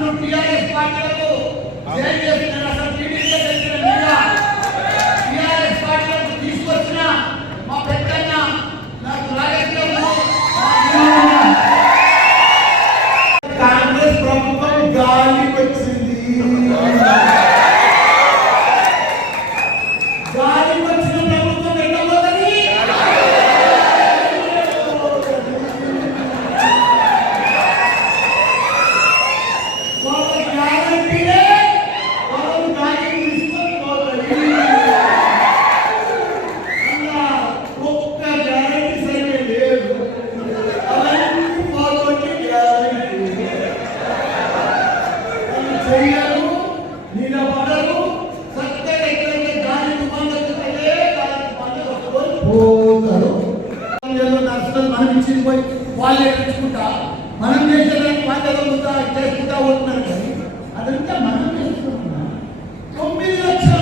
నన్ను టీఆర్ఎస్ పార్టీలకు జైలు చేసిన అసలు టీడీపీలో చేసిన మీద టీఆర్ఎస్ పార్టీలకు తీసుకొచ్చిన మా పెద్దన్న నాకు రాజకీయంలో కాంగ్రెస్ ప్రభుత్వం గాలికి వచ్చింది. గాలికి వచ్చిన ప్రభుత్వం ఎక్కబోతుంది. వాళ్ళ గ్యారంటీలే వాళ్ళు గాలికి తీసుకొని పోతుంది. అలా ఒక్క గ్యారంటీ సరిగ్గా లేదు. అవన్నీ పోగొట్టి గ్యారంటీ చెయ్యరు, నిలబడరు. సత్యం ఎక్కడైతే గాలి తుమాంగతుంటే గాలి తుమాంగ పోతారు. నర్సులు మనం ఇచ్చింది పోయి వాళ్ళే తెచ్చుకుంటా మనం చేసేదానికి వాళ్ళే చేసుకుంటా ఉంటున్నారు. కానీ అదంతా మనం చేసుకుంటున్నాం. 9 లక్షల